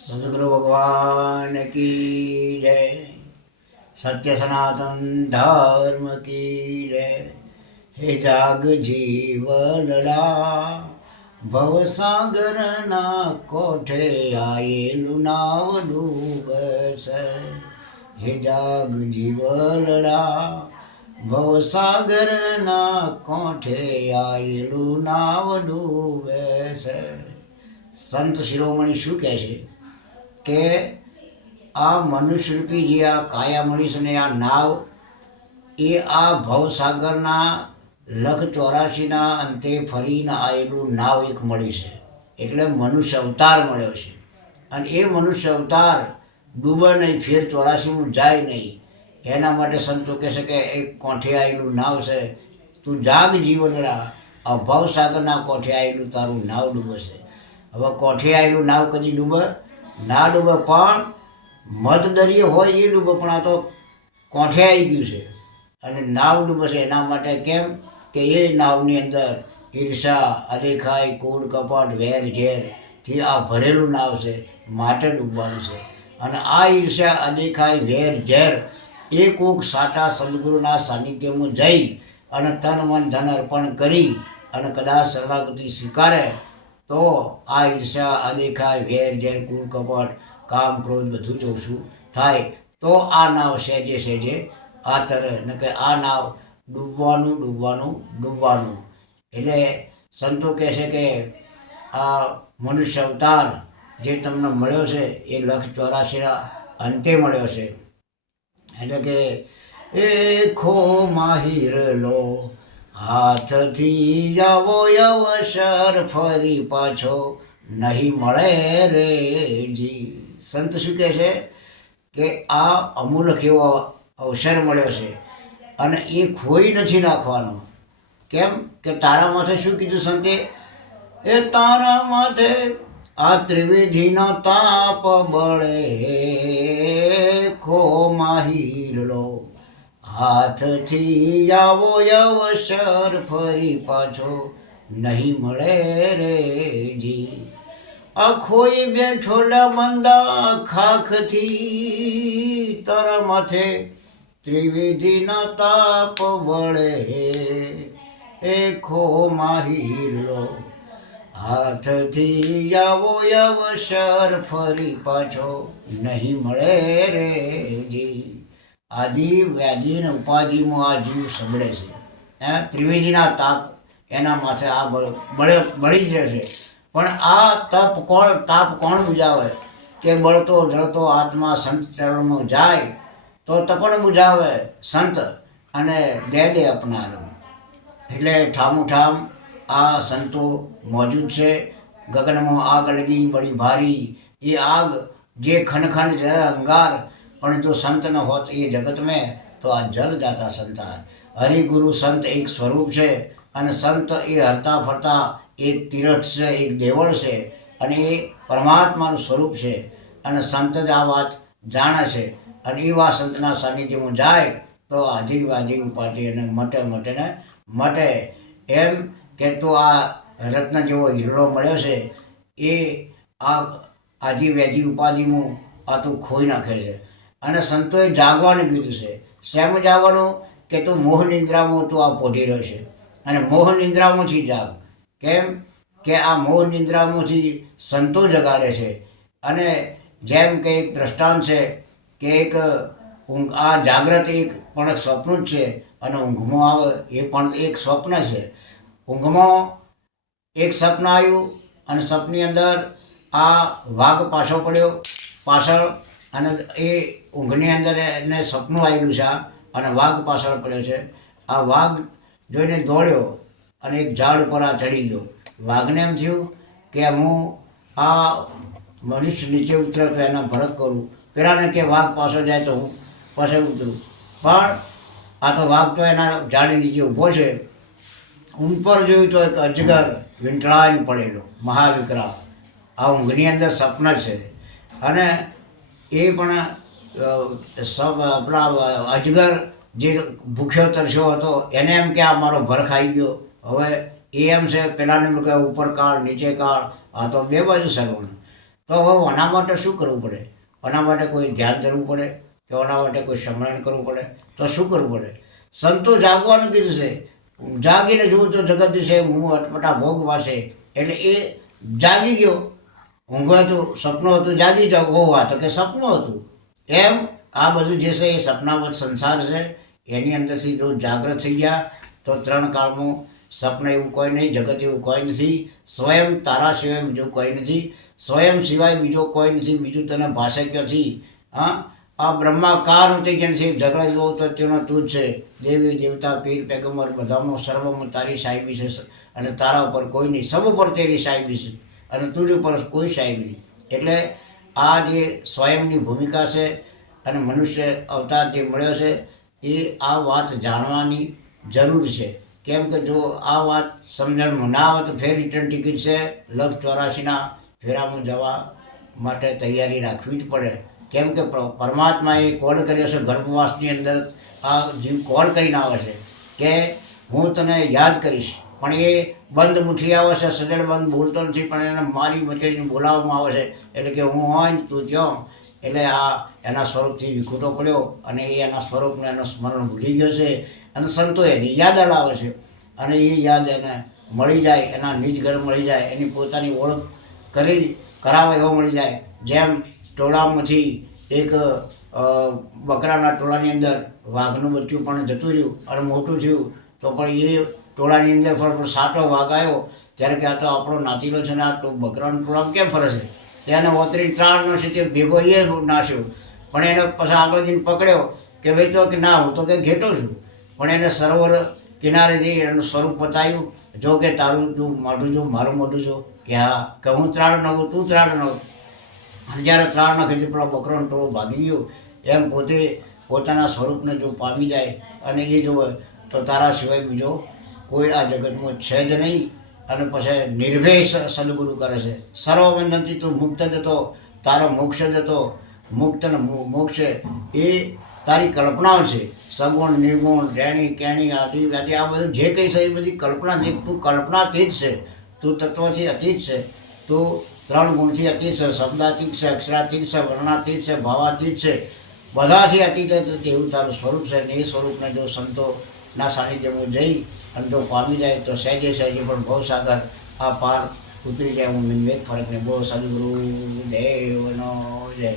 સદગુરુ ભગવાન કી જય. સત્ય સનાતન ધર્મ કી જય. હે જાગ જીવલડા ભવસાગરના કોઠે આયેલું નાવ ડૂબ હે જાગ જીવલડા ભવસાગરના કોઠે આયેલું નાવ ડૂબે છે સંત શિરોમણી શું કહે છે? કે આ મનુષ્યરૂપી જે આ કાયા અને આ નાવ, એ આ ભવસાગરના લખ ચોરાશીના અંતે ફરીને આવેલું નાવ એક મળી છે. એટલે મનુષ્ય અવતાર મળ્યો છે. અને એ મનુષ્ય અવતાર ડૂબે નહીં, ફેર ચોરાશીમાં જાય નહીં. એના માટે સંતો કહે છે કે એક કોઠે આવેલું નાવ છે? તું જાગ જીવનરા, આ ભવસાગરના કોઠે આવેલું તારું નાવ ડૂબે છે? હવે કોઠે આવેલું નાવ કદી ડૂબે? ના ડૂબે પણ મધ દરિયો હોય એ ડૂબે, પણ આ તો કોઠે આવી ગયું છે. અને નાવ ડૂબે છે, એના માટે કેમ કે એ નાવની અંદર ઈર્ષા અરેખાઈ કૂડ, કપટ, વેર, ઝેરથી આ ભરેલું નાવ છે, માટે ડૂબવાનું છે. અને આ ઈર્ષા, અદેખાઈ, વેર, ઝેર એ કોક સાચા સદગુરુના સાનિધ્યમાં જઈ અને તન મન ધન અર્પણ કરી અને કદાચ શરણાગતિ સ્વીકારે તો આ ઈર્ષા અદેખાય વેર ઝેર કુલ કપટ કામ, ક્રોધ બધું જ ઓછું થાય. તો આ નાવ સહેજે સહેજે આ તરે ને કે આ નાવ ડૂબવાનું ડૂબવાનું ડૂબવાનું. એટલે સંતો કહે છે કે આ મનુષ્ય અવતાર જે તમને મળ્યો છે, એ લક્ષ ચોરાશીના અંતે મળ્યો છે. એટલે કે, એ ખો માહિર લો હાથથી આવો અવસર ફરી પાછો નહીં મળે રે જી. સંત શું કહે છે? કે આ અમૂલક એવો અવસર મળ્યો છે અને એ ખોઈ નથી નાખવાનો. કેમ? કે તારા માથે શું કીધું સંતે? એ તારા માથે આ ત્રિવેદીનો તાપ બળે ખો માહિર લો. હાથથી આવો અવસર ફરી પાછો નહીં મળે રે જી. આખોઈ બેઠો મંદા ખાખથી તારા માથે ત્રિવેદીના તાપ વળે એ ખો માહિરલો હાથથી આવો અવસર ફરી પાછો નહીં મળે રે જી. આદિ વ્યાધિ અને ઉપાધિમાં આ જીવ સંભળે છે. હે? ત્રિવેદીના તાપ એના માથે આ બળ, બળે જ રહેશે પણ આ તપ કોણ, તાપ કોણ બુજાવે? કે બળતો જળતો આત્મા સંત ચરણમાં જાય, તો તપણ બુજાવે? સંત અને દે દે અપનાર એટલે ઠામું ઠામ આ સંતો મોજૂદ છે. ગગનમાં આગ લગી બળી ભારી. એ આગ જે ખનખન જરા અંગાર પણ જો સંત ન હોત એ જગત મેં તો આ જલ જાતા સંતાન. હરિગુરુ સંત એક સ્વરૂપ છે અને સંત એ હરતા ફરતા એક તીરથ છે, એક દેવળ છે અને એ પરમાત્માનું સ્વરૂપ છે. અને સંત જ આ વાત જાણે છે. અને એવા સંતના સાનિધ્યમાં જાય, તો આજીવાજી ઉપાધિ અને મટે મટે ને મટે. એમ કે તો આ રત્ન જેવો હીરો મળ્યો છે, એ આ આજી વ્યાજી ઉપાધિમાં આ તું ખોઈ નાખે છે. અને સંતોએ જાગવાનું કીધું છે. શેમ જાગવાનું? કે તું મોહ નિંદ્રામાં તું આ પોઢી રહ્યો છે. અને મોહ નિંદ્રામાંથી જાગ. કેમ? કે આ મોહ નિંદ્રામાંથી સંતો જગાડે છે. અને જેમ કે એક દ્રષ્ટાંત છે કે એક ઊંઘ, આ જાગ્રત એક પણ એક સ્વપ્ન જ છે અને ઊંઘમાં આવે એ પણ એક સ્વપ્ન છે. ઊંઘમાં એક સપન આવ્યું અને સપની અંદર આ વાઘ પાછો પડ્યો. પાછળ અને એ ઊંઘની અંદર એને સપનું આવેલું છે અને વાઘ પાછળ પડ્યો છે. આ વાઘ જોઈને દોડ્યો અને એક ઝાડ ઉપર આ ચડી ગયો. વાઘને એમ થયું કે હું આ મનુષ્ય નીચે ઉતરે તો એના ભરત કરું. પેલાને કે વાઘ પાછો જાય તો હું પાસે ઉતરું. પણ આ તો વાઘ તો એના ઝાડ નીચે ઊભો છે. ઉપર જોયું તો એક અજગર વીંટળાઈને પડેલો, મહાવિકરાળ. આ ઊંઘની અંદર સપન છે. અને એ પણ સબ આપણા અજગર જે ભૂખ્યો તરસ્યો હતો, એને એમ કે આ મારો ભર ખાઈ ગયો. હવે એ એમ છે પહેલાંને એમ ઉપર કાળ, નીચે કાળ, આ તો બે બાજુ સર્વણ. તો હવે આના માટે શું કરવું પડે? આના માટે કોઈ ધ્યાન ધરવું પડે? કે આના માટે કોઈ સમરણ કરવું પડે? તો શું કરવું પડે? સંતો જાગવાનું કીધું છે. જાગીને જોઉં તો જગત દિશે હું અટપટા ભોગ વાસે. એટલે એ જાગી ગયો. ઊંઘ હતું, સપનું હતું જાગી જાવ હોવા તો કે સપનું હતું. એમ આ બધું જે છે એ સપનાવત સંસાર છે. એની અંદરથી જો જાગૃત થઈ ગયા, તો ત્રણ કાળમાં સપન એવું કોઈ નહીં, જગત એવું કોઈ નથી. સ્વયં તારા સિવાય બીજું કોઈ નથી. સ્વયં સિવાય બીજો કોઈ નથી. બીજું તને ભાષે ક્યાંથી હા? આ બ્રહ્માકાર રૂપે જેમ છે ઝઘડા જેવો તો તેનો તું છે. દેવી, દેવતા, પીર પેગમ્બર બધામાં સર્વમાં તારી સાહેબી છે. અને તારા ઉપર કોઈ નહીં. સબ ઉપર તેરી સાહેબી છે. અને તુજ ઉપર કોઈ સાહેબ નહીં એટલે આ જે સ્વયંની ભૂમિકા છે અને મનુષ્ય અવતાર જે મળ્યો છે, એ આ વાત જાણવાની જરૂર છે. કેમ કે જો આ વાત સમજણમાં ના આવે તો ફેર રિટર્ન ટિકિટ છે લક્ષ ચોરાશીના ફેરામાં જવા માટે તૈયારી રાખવી જ પડે. કેમ કે પ્ર- પરમાત્માએ કોલ કર્યો છે ગર્ભવાસની અંદર, આ જીવ કોલ કરીને આવે છે કે હું તને યાદ કરીશ. પણ એ બંધ મુઠી આવે છે સજળ બંધ બોલતો નથી, પણ એને મારી મચેડીને બોલાવવામાં આવે છે. એટલે કે હું હોય ને તું ત્યાં. એટલે આ એના સ્વરૂપથી વિખૂટો પડ્યો અને એ એના સ્વરૂપને એનું સ્મરણ ભૂલી ગયો છે. અને સંતો એની યાદ અલાવે છે. અને એ યાદ એને મળી જાય, એના નિજ ઘર મળી જાય, એની પોતાની ઓળખ કરી, કરાવે એવો મળી જાય. જેમ ટોળામાંથી એક બકરાના ટોળાની અંદર વાઘનું બચ્ચું પણ જતું રહ્યું અને મોટું થયું, તો પણ એ ટોળાની અંદર ફર પણ સાટો વાઘ આવ્યો, ત્યારે કે આ તો આપણો નાતીલો છે ને આ તો બકરાનું ટોળામાં કેમ ફરે છે? તેને ઓતરી ત્રાળનો છે તે ભેગો એ નાશ્યો પણ એને પછી આગળ જઈને પકડ્યો કે ભાઈ તો કે ના, હું તો કંઈ ઘેટો છું. પણ એને સરોવર કિનારે જઈ એનું સ્વરૂપ બતાવ્યું, જો કે તારું તું મોઢું જો, મારું મોઢું જો, કે હા, કે હું ત્રાળ નાખું તું ત્રાળ નાખ અને જ્યારે ત્રાળ નાખે પેલો બકરોનો ટોળો ભાગી ગયો, એમ પોતે પોતાના સ્વરૂપને જો પામી જાય અને એ જોવે, તો તારા સિવાય બીજો કોઈ આ જગતમાં છે જ નહીં અને પછી નિર્ભય સ- સદગુરુ કરે છે. સર્વબંધનથી તું મુક્ત જતો તારો મોક્ષ જતો મુક્ત ને મોક્ષ એ તારી કલ્પનાઓ છે. સગુણ, નિર્ગુણ, રેણી, કેણી, આદિ આદિ આ બધું જે કંઈ છે એ બધી કલ્પના છે. તું કલ્પનાથી જ છે. તું તત્વથી અતીત છે. તું ત્રણ ગુણથી અતિ છે. શબ્દાતીત છે અક્ષરાતીત છે વર્ણાતીત છે ભાવાતીત છે. બધાથી અતીત તેવું તારું સ્વરૂપ છે ને એ સ્વરૂપને જો સંતોના સાનિધ્યમાં જઈ અને જો પામી જાય તો સહેજે સહેજે પણ બહુ સાગર આ પાર ઉતરી જાય. હું નિવેદ ફરકને બહુ સદગુરુ દેવનો જય.